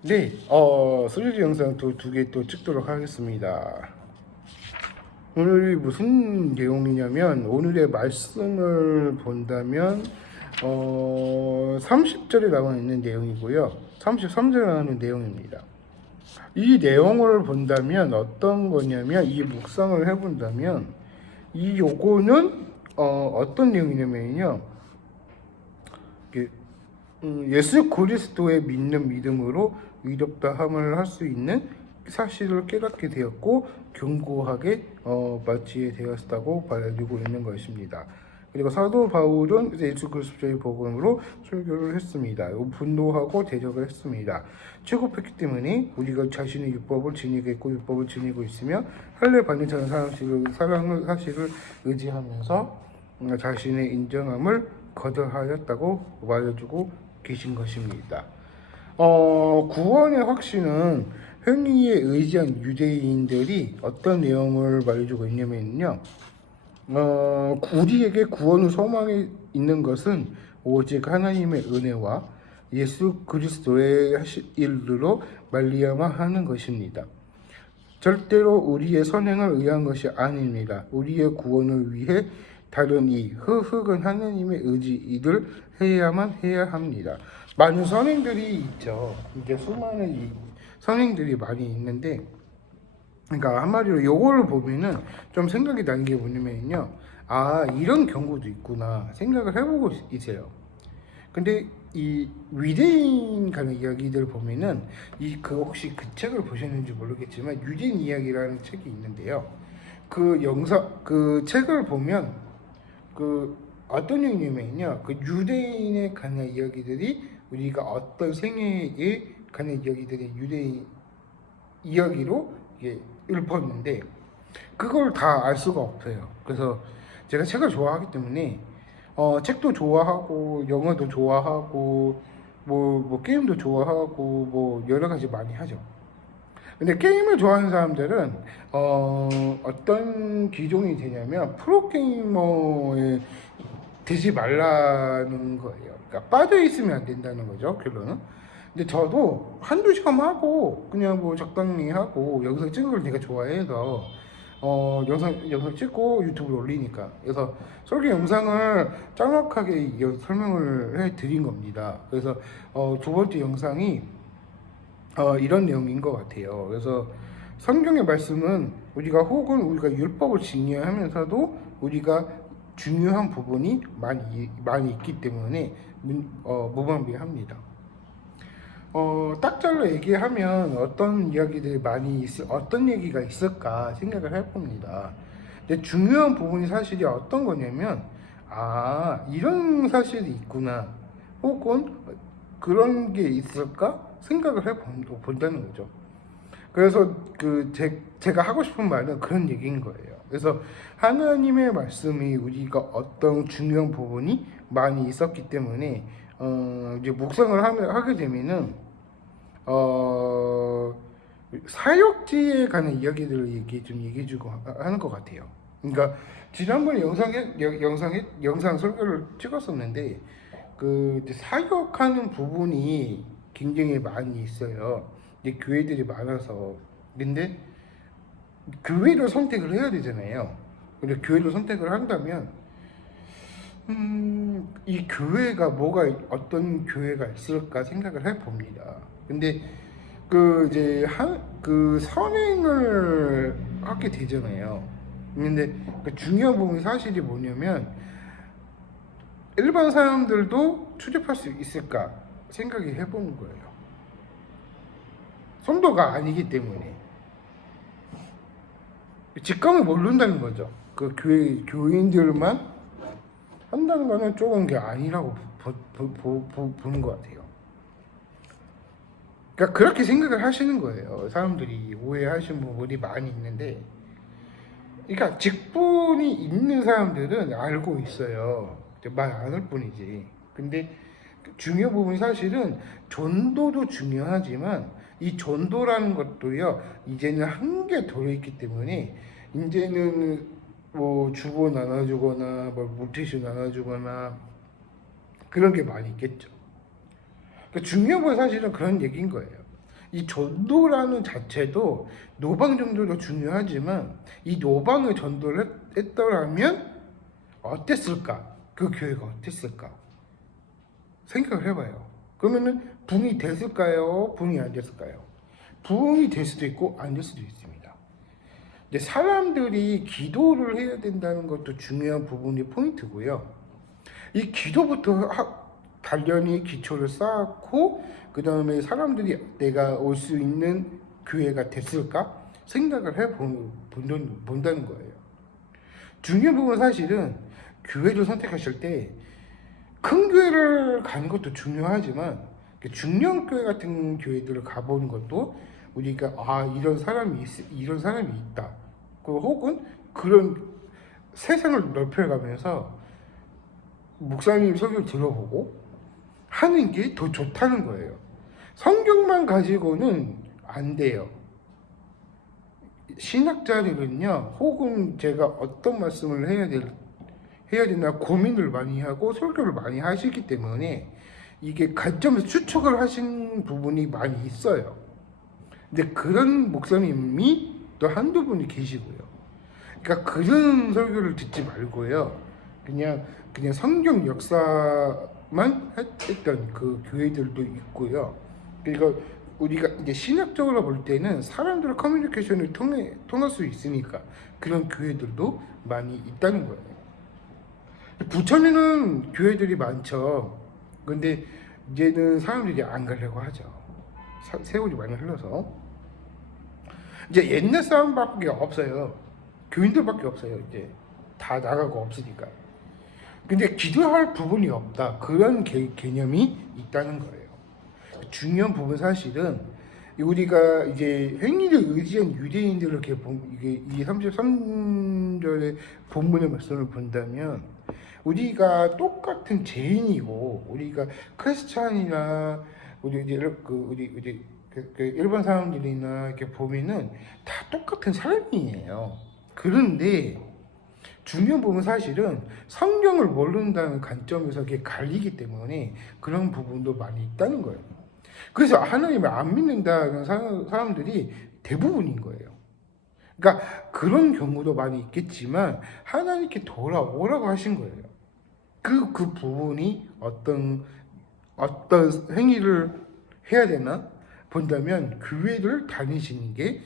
네, 3D 영상 두 개 또 찍도록 하겠습니다. 오늘이 무슨 내용이냐면, 오늘의 말씀을 본다면, 30절에 나와 있는 내용이고요. 33절에 나오는 내용입니다. 이 내용을 본다면 어떤 거냐면, 이 묵상을 해본다면, 이 요거는, 어떤 내용이냐면요. 예수 그리스도의 믿는 믿음으로 의롭다함을 할 수 있는 사실을 깨닫게 되었고 견고하게 맞이에 되었다고 말해주고 있는 것입니다. 그리고 사도 바울은 예수 그리스도의 복음으로 설교를 했습니다. 분노하고 대적을 했습니다. 취급했기 때문에 우리가 자신의 율법을 지니고 있고 율법을 지니고 있으며 할례 받는 자는 사실을 의지하면서 자신의 인정함을 거절하였다고 말해주고 계신 것입니다. 구원의 확신은 행위에 의지한 유대인들이 어떤 내용을 말해주고 있냐면요. 우리에게 구원의 소망이 있는 것은 오직 하나님의 은혜와 예수 그리스도의 일로 말미암아 하는 것입니다. 절대로 우리의 선행을 위한 것이 아닙니다. 우리의 구원을 위해 다른 흙은 하나님의 의지를 해야 합니다. 많은 선행들이 있죠. 이제 수많은 선행들이 많이 있는데, 그러니까 한마디로 요거를 보면은 좀 생각이 나는 게 뭐냐면요. 아, 이런 경우도 있구나 생각을 해보고 있어요. 근데 이 위대인 간의 이야기들 보면은 혹시 그 책을 보셨는지 모르겠지만 유대인 이야기라는 책이 있는데요. 그 책을 보면 어떤 내용이냐면요. 그 유대인에 관한 이야기들이 우리가 어떤 생애에 관한 이야기들이 유대인 이야기로 읊었는데 그걸 다 알 수가 없어요. 그래서 제가 책을 좋아하기 때문에 책도 좋아하고 영화도 좋아하고 뭐 게임도 좋아하고 뭐 여러 가지 많이 하죠. 근데 게임을 좋아하는 사람들은 어떤 기종이 되냐면 프로게이머에 되지 말라는 거예요. 그러니까 빠져 있으면 안 된다는 거죠, 결론은. 근데 저도 한두 시간 하고 그냥 뭐 적당히 하고 영상 찍는 걸 되게 좋아해서 영상 찍고 유튜브에 올리니까. 그래서 설계 영상을 짤막하게 설명을 해 드린 겁니다. 그래서 두 번째 영상이 이런 내용인 것 같아요. 그래서 성경의 말씀은 우리가 율법을 증거하면서도 우리가 중요한 부분이 많이 있기 때문에 무방비합니다. 딱 잘라 얘기하면 어떤 얘기가 있을까 생각을 해봅니다. 근데 중요한 부분이 사실이 어떤 거냐면, 아, 이런 사실이 있구나. 혹은 그런 게 있을까? 생각을 해본다는 거죠. 그래서 제가 하고 싶은 말은 그런 얘기인 거예요. 그래서 하나님의 말씀이 우리가 어떤 중요한 부분이 많이 있었기 때문에 이제 묵상을 하게 되면은 사역지에 관한 이야기들을 얘기해주고 하는 것 같아요. 그러니까 지난번에 영상 설교를 찍었었는데 이제 사역하는 부분이 굉장히 많이 있어요. 이제 교회들이 많아서. 근데 교회를 선택을 해야 되잖아요. 근데 교회를 선택을 한다면 이 교회가 어떤 교회가 있을까 생각을 해봅니다. 근데 선행을 하게 되잖아요. 근데 그 중요한 부분이 사실이 뭐냐면, 일반 사람들도 출입할 수 있을까 생각이 해보는 거예요. 성도가 아니기 때문에. 직감을 모른다는 거죠. 그 교인들만 한다는 거는 조금 게 아니라고 보는 것 같아요. 그러니까 그렇게 생각을 하시는 거예요. 사람들이 오해하시는 부분이 많이 있는데, 그러니까 직분이 있는 사람들은 알고 있어요. 말 안 할 뿐이지. 근데 중요 부분이 사실은 전도도 중요하지만 이 전도라는 것도요, 이제는 한계에 들어있기 때문에 이제는 뭐 주보 나눠주거나 뭐 물티슈 나눠주거나 그런 게 많이 있겠죠. 그러니까 중요한 건 사실은 그런 얘기인 거예요. 이 전도라는 자체도 노방 전도도 중요하지만 이 노방을 전도를 했더라면 어땠을까? 그 교회가 어땠을까? 생각을 해봐요. 그러면은 붕이 됐을까요? 붕이 안 됐을까요? 붕이 될 수도 있고 안 될 수도 있습니다. 근데 사람들이 기도를 해야 된다는 것도 중요한 부분이 포인트고요. 이 기도부터 단련히 기초를 쌓고 그 다음에 사람들이 내가 올 수 있는 교회가 됐을까 생각을 본다는 거예요. 중요한 부분은 사실은 교회를 선택하실 때 큰 교회를 가는 것도 중요하지만 중년교회 같은 교회들을 가보는 것도 우리가 이런 사람이 있다. 혹은 그런 세상을 넓혀가면서 목사님 설교를 들어보고 하는 게 더 좋다는 거예요. 성경만 가지고는 안 돼요. 신학자들은요, 혹은 제가 어떤 말씀을 해야 되나 고민을 많이 하고 설교를 많이 하시기 때문에 이게 관점에서 추측을 하신 부분이 많이 있어요. 근데 그런 목사님이 또 한두 분이 계시고요. 그러니까 그런 설교를 듣지 말고요. 그냥 성경 역사만 했던 그 교회들도 있고요. 그러니까 우리가 이제 신학적으로 볼 때는 사람들의 커뮤니케이션을 통할 수 있으니까 그런 교회들도 많이 있다는 거예요. 부천에는 교회들이 많죠. 근데 이제는 사람들이 안 가려고 하죠. 세월이 많이 흘러서. 이제 옛날 사람밖에 없어요. 교인들밖에 없어요. 이제 다 나가고 없으니까. 근데 기도할 부분이 없다. 그런 개념이 있다는 거예요. 중요한 부분 사실은 우리가 이제 행위를 의지한 유대인들을 이게 이 33절의 본문의 말씀을 본다면 우리가 똑같은 죄인이고 우리가 크리스찬이나 우리 일반 사람들이나 이렇게 보면은 다 똑같은 사람이에요. 그런데 중요한 부분 사실은 성경을 모른다는 관점에서 이게 갈리기 때문에 그런 부분도 많이 있다는 거예요. 그래서 하나님을 안 믿는다는 사람들이 대부분인 거예요. 그러니까 그런 경우도 많이 있겠지만 하나님께 돌아오라고 하신 거예요. 그 부분이 어떤 행위를 해야 되나 본다면 교회를 다니시는 게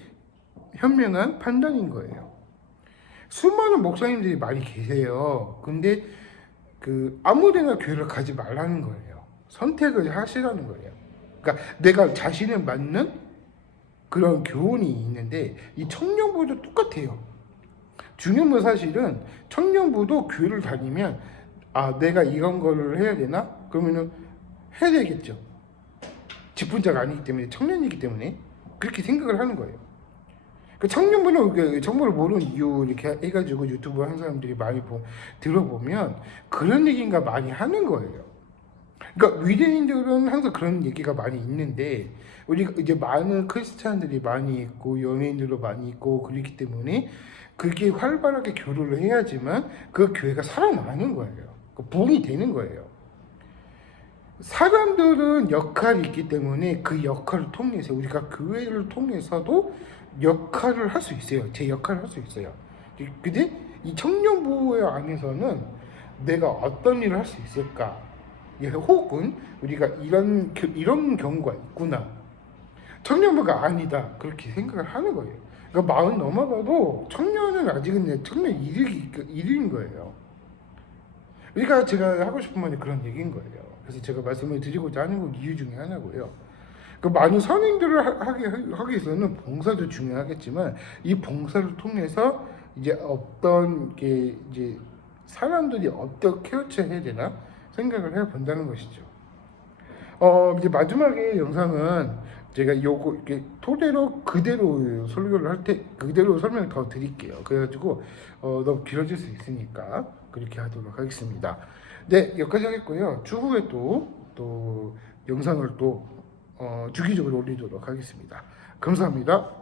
현명한 판단인 거예요. 수많은 목사님들이 많이 계세요. 근데 아무데나 교회를 가지 말라는 거예요. 선택을 하시라는 거예요. 그러니까 내가 자신에 맞는 그런 교훈이 있는데 이 청년부도 똑같아요. 중요한 건 사실은 청년부도 교회를 다니면 내가 이런 거를 해야 되나? 그러면은 해야 되겠죠. 직분자가 아니기 때문에 청년이기 때문에 그렇게 생각을 하는 거예요. 청년부는 정보를 모르는 이유 이렇게 해가지고 유튜브 하는 사람들이 많이 들어보면 그런 얘기인가 많이 하는 거예요. 그러니까 위대인들은 항상 그런 얘기가 많이 있는데 우리가 이제 많은 크리스찬들이 많이 있고 연예인들도 많이 있고 그렇기 때문에 그렇게 활발하게 교류를 해야지만 그 교회가 살아나는 거예요. 부흥이 되는 거예요. 사람들은 역할이 있기 때문에 그 역할을 통해서 우리가 교회를 통해서도 역할을 할 수 있어요. 제 역할을 할 수 있어요. 근데 이 청년부회 안에서는 내가 어떤 일을 할 수 있을까? 혹은 우리가 이런 경우가 있구나. 청년부가 아니다. 그렇게 생각을 하는 거예요. 그러니까 40 넘어가도 청년은 아직은 청년 일인 거예요. 그러니까 제가 하고 싶은 말이 그런 얘기인 거예요. 그래서 제가 말씀을 드리고자 하는 이유 중에 하나고요. 많은 선행들을 하기 위해서는 봉사도 중요하겠지만 이 봉사를 통해서 이제 어떤 게 이제 사람들이 어떻게 케어해야 되나 생각을 해본다는 것이죠. 이제 마지막에 영상은 제가 이렇게 토대로 그대로 설교를 할 때 그대로 설명을 더 드릴게요. 그래가지고 너무 길어질 수 있으니까 그렇게 하도록 하겠습니다. 네, 여기까지 하겠고요. 추후에 또 영상을 또 주기적으로 올리도록 하겠습니다. 감사합니다.